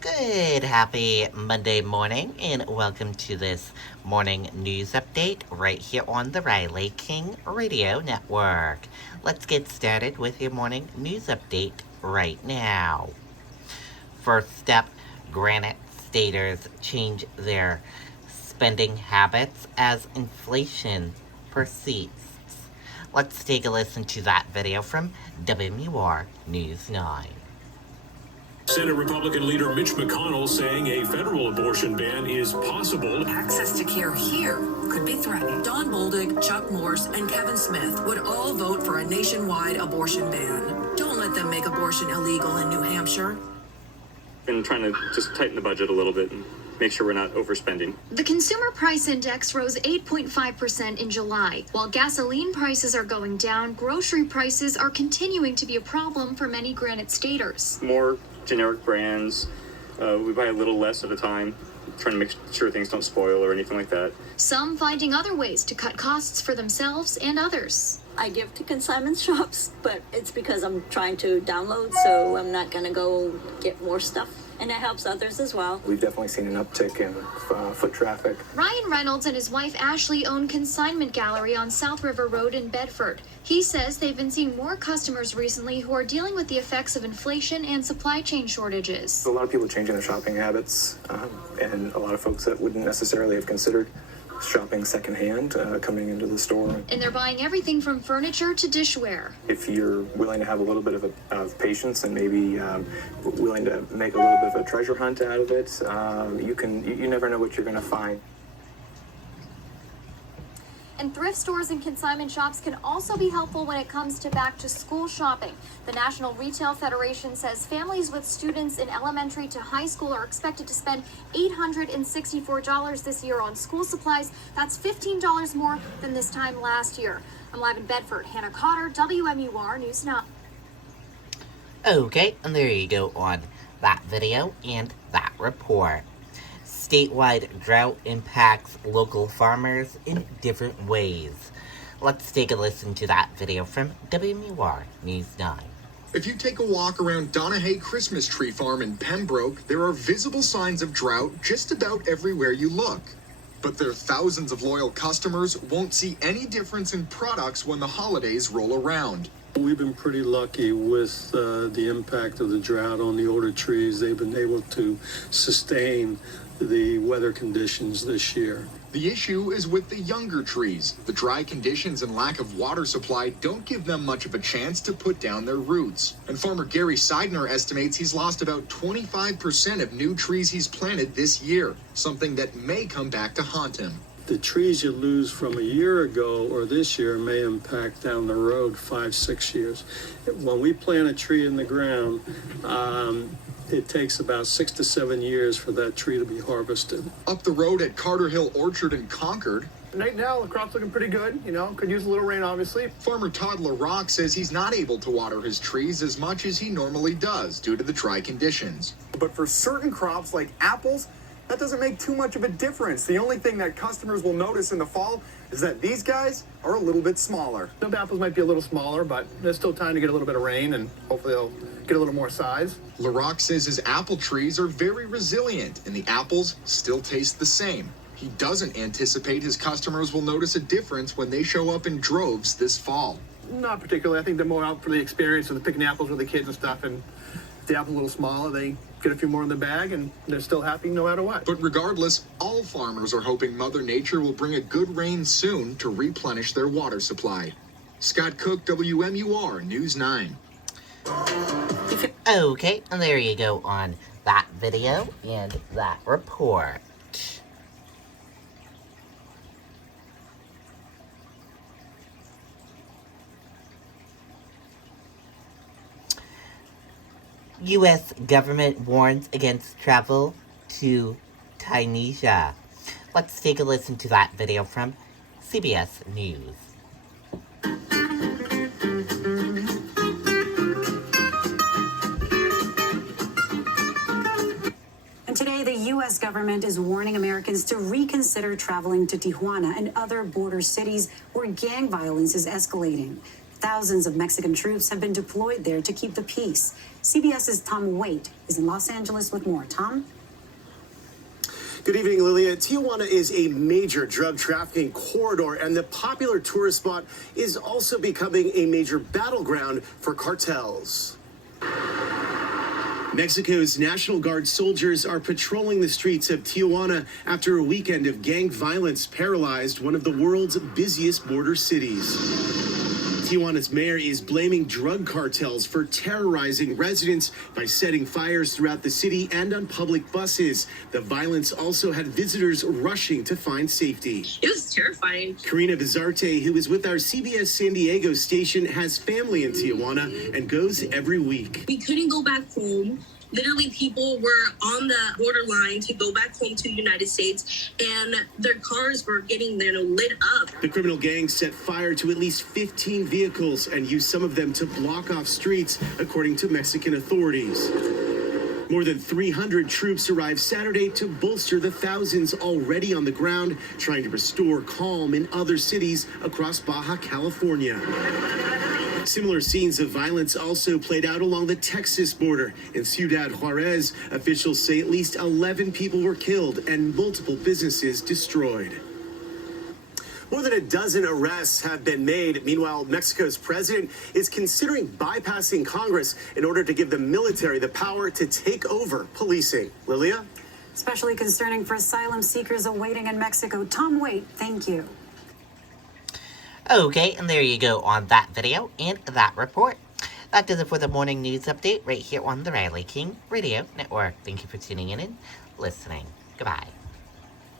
Good, happy Monday morning, and welcome to this morning news update right here on the Riley King Radio Network. Let's get started with your morning news update right now. First step, Granite Staters change their spending habits as inflation persists. Let's take a listen to that video from WMUR News 9. Senate Republican leader Mitch McConnell saying a federal abortion ban is possible. Access to care here could be threatened. Don Bolduc, Chuck Morse, and Kevin Smith would all vote for a nationwide abortion ban. Don't let them make abortion illegal in New Hampshire. Been trying to just tighten the budget a little bit and make sure we're not overspending. The Consumer Price Index rose 8.5% in July. While gasoline prices are going down, grocery prices are continuing to be a problem for many Granite Staters. More generic brands. We buy a little less at a time, trying to make sure things don't spoil or anything like that. Some finding other ways to cut costs for themselves and others. I give to consignment shops, but it's because I'm trying to download, so I'm not going to go get more stuff. And it helps others as well. We've definitely seen an uptick in foot traffic. Ryan Reynolds and his wife Ashley own Consignment Gallery on South River Road in Bedford. He says they've been seeing more customers recently who are dealing with the effects of inflation and supply chain shortages. A lot of people changing their shopping habits, and a lot of folks that wouldn't necessarily have considered shopping secondhand coming into the store. And they're buying everything from furniture to dishware. If you're willing to have a little bit of patience and maybe willing to make a little bit of a treasure hunt out of it, you never know what you're going to find. And thrift stores and consignment shops can also be helpful when it comes to back-to-school shopping. The National Retail Federation says families with students in elementary to high school are expected to spend $864 this year on school supplies. That's $15 more than this time last year. I'm live in Bedford. Hannah Cotter, WMUR News 9. Okay, and there you go on that video and that report. Statewide drought impacts local farmers in different ways. Let's take a listen to that video from WMUR News 9. If you take a walk around Donahue Christmas Tree Farm in Pembroke, there are visible signs of drought just about everywhere you look. But their thousands of loyal customers won't see any difference in products when the holidays roll around. We've been pretty lucky with the impact of the drought on the older trees. They've been able to sustain the weather conditions this year. The issue is with the younger trees. The dry conditions and lack of water supply don't give them much of a chance to put down their roots. And farmer Gary Seidner estimates he's lost about 25% of new trees he's planted this year, something that may come back to haunt him. The trees you lose from a year ago or this year may impact down the road 5-6 years. When we plant a tree in the ground, it takes about 6 to 7 years for that tree to be harvested. Up the road at Carter Hill Orchard in Concord, right now, the crop's looking pretty good, could use a little rain, obviously. Farmer Todd LaRock says he's not able to water his trees as much as he normally does due to the dry conditions. But for certain crops like apples, that doesn't make too much of a difference. The only thing that customers will notice in the fall is that these guys are a little bit smaller. Some apples might be a little smaller, but there's still time to get a little bit of rain, and hopefully they'll get a little more size. LaRock says his apple trees are very resilient, and the apples still taste the same. He doesn't anticipate his customers will notice a difference when they show up in droves this fall. Not particularly. I think they're more out for the experience of the picking apples with the kids and stuff, and if the apple's a little smaller, they get a few more in the bag, and they're still happy no matter what. But regardless, all farmers are hoping Mother Nature will bring a good rain soon to replenish their water supply. Scott Cook, WMUR News 9. Okay, and there you go on that video and that report. U.S. government warns against travel to Tunisia. Let's take a listen to that video from CBS News. And today, the U.S. government is warning Americans to reconsider traveling to Tijuana and other border cities where gang violence is escalating. Thousands of Mexican troops have been deployed there to keep the peace. CBS's Tom Waite is in Los Angeles with more. Tom? Good evening, Lilia. Tijuana is a major drug trafficking corridor, and the popular tourist spot is also becoming a major battleground for cartels. Mexico's National Guard soldiers are patrolling the streets of Tijuana after a weekend of gang violence paralyzed one of the world's busiest border cities. Tijuana's mayor is blaming drug cartels for terrorizing residents by setting fires throughout the city and on public buses. The violence also had visitors rushing to find safety. It was terrifying. Karina Bizarte, who is with our CBS San Diego station, has family in Tijuana and goes every week. We couldn't go back home. Literally, people were on the borderline to go back home to the United States, and their cars were getting lit up. The criminal gang set fire to at least 15 vehicles and used some of them to block off streets, according to Mexican authorities. More than 300 troops arrived Saturday to bolster the thousands already on the ground, trying to restore calm in other cities across Baja California. Similar scenes of violence also played out along the Texas border. In Ciudad Juarez, officials say at least 11 people were killed and multiple businesses destroyed. More than a dozen arrests have been made. Meanwhile, Mexico's president is considering bypassing Congress in order to give the military the power to take over policing. Lilia? Especially concerning for asylum seekers awaiting in Mexico. Tom Waite, thank you. Okay, and there you go on that video and that report. That does it for the morning news update right here on the Riley King Radio Network. Thank you for tuning in and listening. Goodbye.